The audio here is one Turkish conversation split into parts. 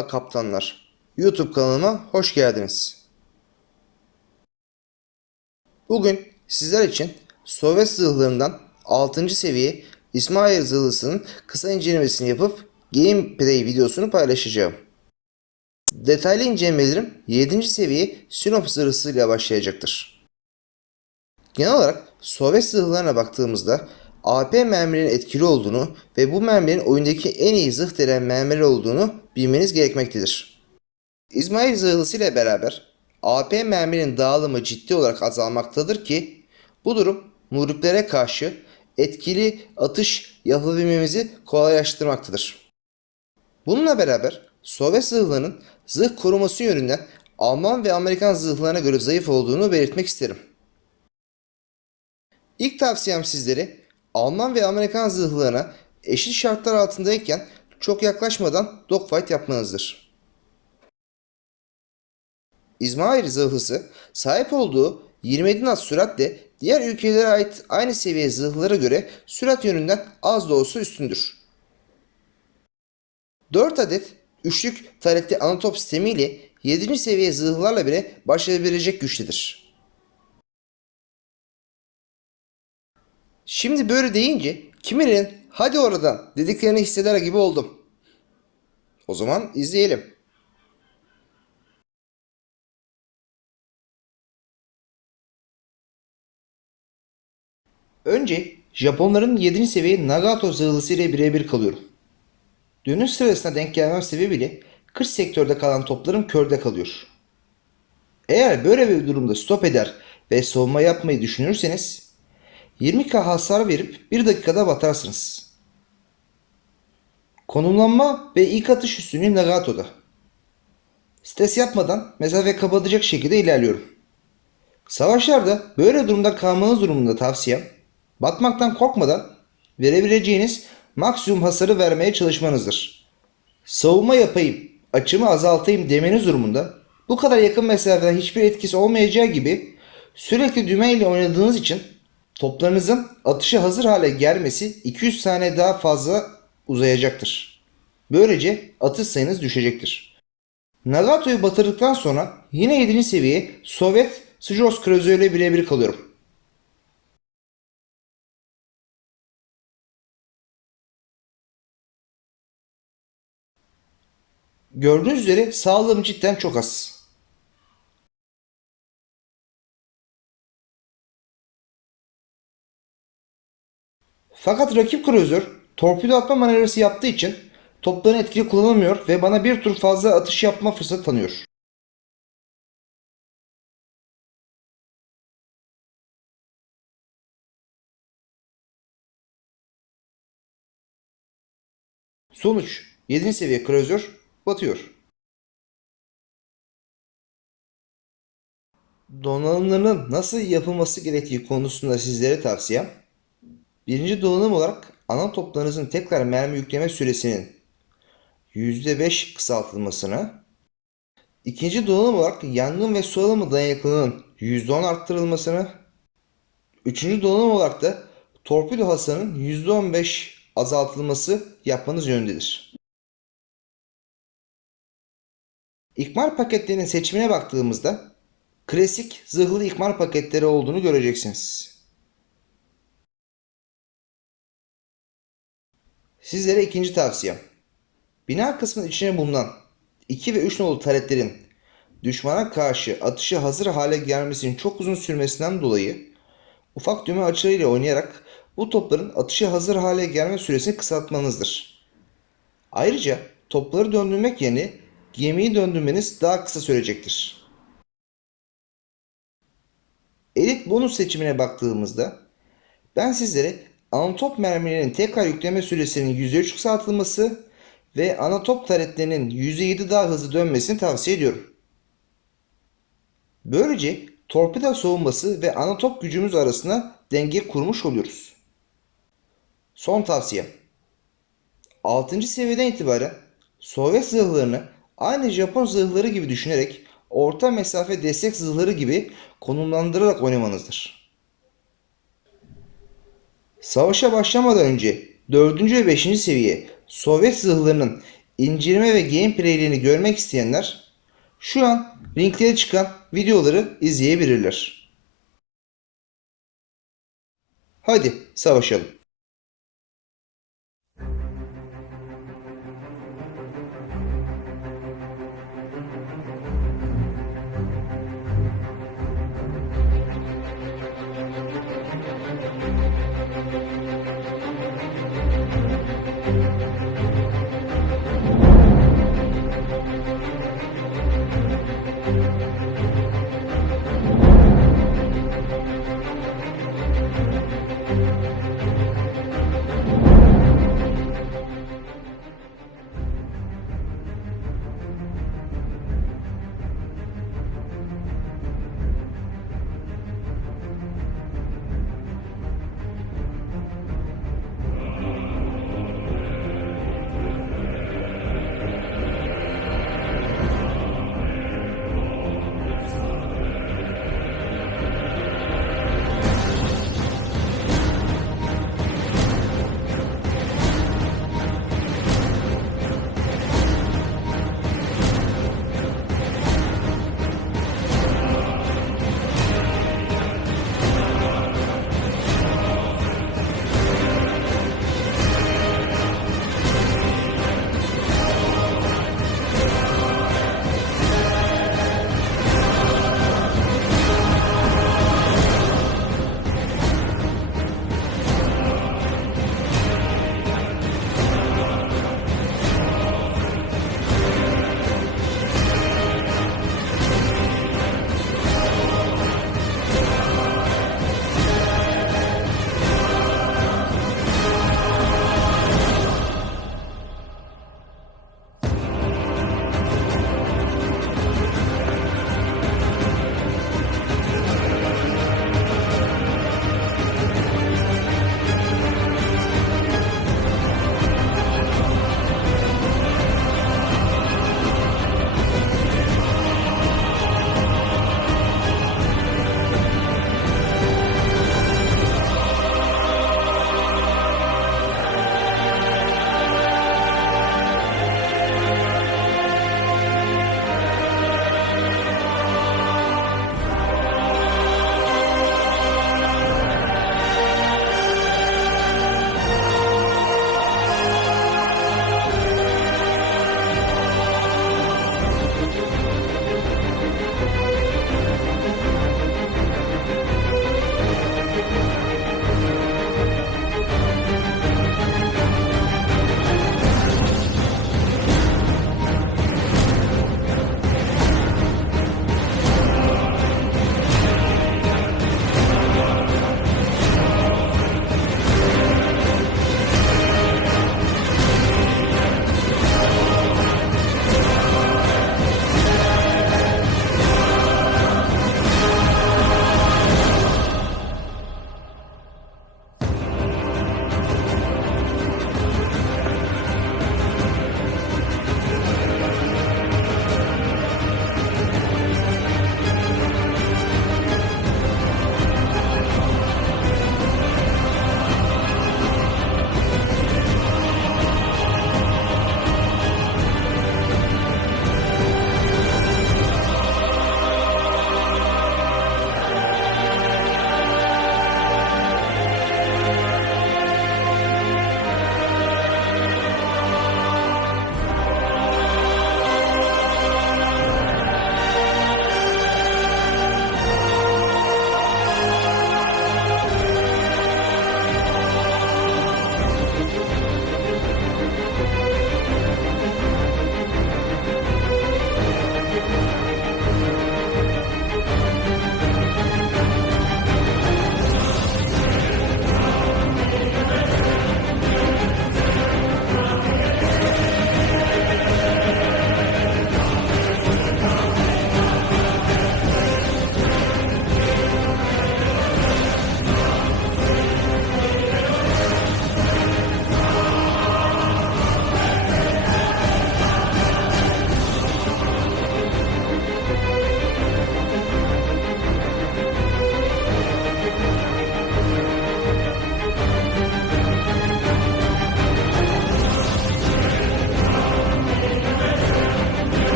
Merhaba kaptanlar. YouTube kanalıma hoş geldiniz. Bugün sizler için Sovyet zırhlarından 6. seviye İsmail zırhlısının kısa incelemesini yapıp gameplay videosunu paylaşacağım. Detaylı incelemelerim 7. seviye Sinop zırhlısı ile başlayacaktır. Genel olarak Sovyet zırhlarına baktığımızda AP mermilerin etkili olduğunu ve bu mermilerin oyundaki en iyi zırh delen mermiler olduğunu bilmeniz gerekmektedir. İsmail zırhlısı ile beraber AP merminin dağılımı ciddi olarak azalmaktadır ki bu durum muhriplere karşı etkili atış yapabilmemizi kolaylaştırmaktadır. Bununla beraber Sovyet zırhlarının zırh koruması yönünden Alman ve Amerikan zırhlarına göre zayıf olduğunu belirtmek isterim. İlk tavsiyem sizlere Alman ve Amerikan zırhlarına eşit şartlar altındayken çok yaklaşmadan dogfight yapmanızdır. İsmail zırhlısı sahip olduğu 27 knot süratle diğer ülkelere ait aynı seviye zırhlara göre sürat yönünden az da olsa üstündür. 4 adet üçlük taretli anatop sistemi ile 7. seviye zırhlarla bile başlayabilecek güçtedir. Şimdi böyle deyince kimilerin hadi oradan dediklerini hisseder gibi oldum. O zaman izleyelim. Önce Japonların 7. seviye Nagato zırhlısı ile birebir kalıyorum. Dönüş sırasına denk gelmem sebebiyle 40 sektörde kalan toplarım körde kalıyor. Eğer böyle bir durumda stop eder ve savunma yapmayı düşünürseniz 20k hasar verip 1 dakikada batarsınız. Konumlanma ve ilk atış üstünlüğü Nagato'da. Stres yapmadan mesafe kapatacak şekilde ilerliyorum. Savaşlarda böyle durumda kalmanız durumunda tavsiyem batmaktan korkmadan verebileceğiniz maksimum hasarı vermeye çalışmanızdır. Savunma yapayım, açımı azaltayım demeniz durumunda bu kadar yakın mesafeden hiçbir etkisi olmayacağı gibi sürekli düğme ile oynadığınız için toplarınızın atışı hazır hale gelmesi 200 saniye daha fazla uzayacaktır. Böylece atış sayınız düşecektir. Nagato'yu batırdıktan sonra yine 7. seviye Sovyet Sjuros Krözü ile birebir kalıyorum. Gördüğünüz üzere sağlığım cidden çok az. Fakat rakip kruzör torpido atma manevrası yaptığı için toplarını etkili kullanamıyor ve bana bir tur fazla atış yapma fırsatı tanıyor. Sonuç 7. seviye kruzör batıyor. Donanımların nasıl yapılması gerektiği konusunda sizlere tavsiyem. Birinci donanım olarak ana toplarınızın tekrar mermi yükleme süresinin %5 kısaltılmasını, ikinci donanım olarak yangın ve su alımı dayanıklılığının %10 arttırılmasını, üçüncü donanım olarak da torpido hasarının %15 azaltılması yapmanız yönündedir. İkmal paketlerinin seçimine baktığımızda klasik zırhlı ikmal paketleri olduğunu göreceksiniz. Sizlere ikinci tavsiyem. Bina kısmının içine bulunan 2 ve 3 nolu taretlerin düşmana karşı atışı hazır hale gelmesinin çok uzun sürmesinden dolayı ufak düğme açılarıyla oynayarak bu topların atışı hazır hale gelme süresini kısaltmanızdır. Ayrıca topları döndürmek yerine gemiyi döndürmeniz daha kısa sürecektir. Elit bonus seçimine baktığımızda ben sizlere anatop mermilerinin tekrar yükleme süresinin %3 kısaltılması ve anatop taretlerinin %7 daha hızlı dönmesini tavsiye ediyorum. Böylece torpido savunması ve anatop gücümüz arasında denge kurmuş oluyoruz. Son tavsiyem. 6. seviyeden itibaren Sovyet zırhlarını aynı Japon zırhları gibi düşünerek orta mesafe destek zırhları gibi konumlandırarak oynamanızdır. Savaşa başlamadan önce 4. ve 5. seviye Sovyet zırhlarının inceleme ve gameplay'lerini görmek isteyenler şu an linkleri çıkan videoları izleyebilirler. Hadi savaşalım.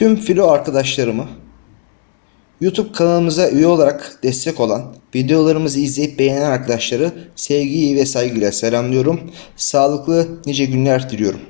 Tüm filo arkadaşlarımı, YouTube kanalımıza üye olarak destek olan, videolarımızı izleyip beğenen arkadaşları sevgiyi ve saygıyla selamlıyorum. Sağlıklı nice günler diliyorum.